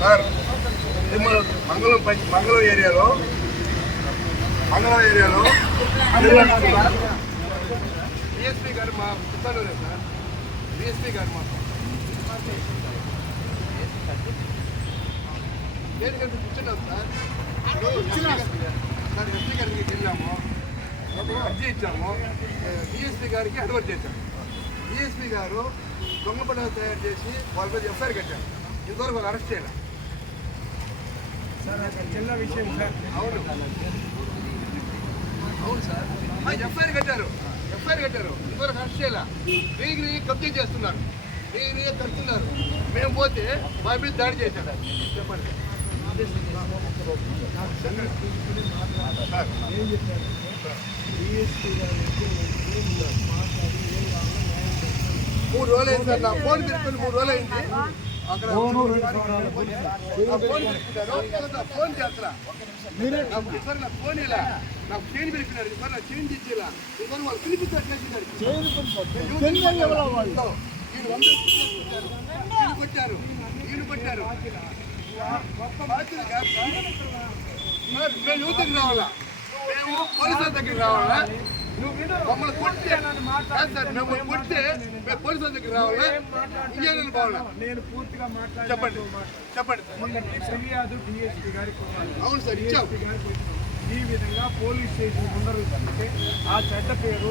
Sir మంగళం ఏరియాలో DSP గారు మా పుట్టాను సార్. డిఎస్పీ గారు మా దేనికంటే కూర్చున్నాం సార్. సార్ ఎస్పీ గారికి వెళ్ళాము, అర్జీ ఇచ్చాము, డిఎస్పీ గారికి అడ్వర్ట్ చేశాము. డిఎస్పీ గారు దొంగ పడవ తయారు చేసి వాళ్ళ మీద ఎఫ్ఐఆర్ కట్టారు. ఇంతవరకు వాళ్ళు అరెస్ట్ చేయాలి సార్. చిన్న విషయం సార్. అవును సార్, ఎఫ్ఐఆర్ కట్టారు. ఇంతవరకు అరెస్ట్ చేయాలి. డిగ్రీ కబ్జా చేస్తున్నారు, డిగ్రీ కడుతున్నారు. మేము పోతే మా మీద దాడి చేశారు. చెప్పండి ఏం చెప్పారు? డిఎస్పీ గారు 3 రోజులు అయింది సార్. నా ఫోన్ పెట్టుకుని 3 రోజులు అయింది. అక్కడ ఫోన్ చేస్తా నాకు ఫోన్ ఇలా నాకు చైన్ పెరిగినారు. నా చైన్ తెచ్చేలా వాళ్ళు పిలిపించారు. కొట్టారు. మేము యూత్కి రావాలా, మేము పోలీసుల దగ్గరికి రావాలా? మమ్మల్ని కొట్టే సార్, మిమ్మల్ని కొట్టే మేము పోలీసుల దగ్గరికి రావాలా? ఇంజనీర్లు పోవాలా? నేను పూర్తిగా చెప్పండి ఫిర్యాదు డిఎస్పీ గారికి. అవును సార్, ఇచ్చాము. ఈ విధంగా పోలీస్ స్టేషన్ ఉండరు. ఆ చెడ్డ పేరు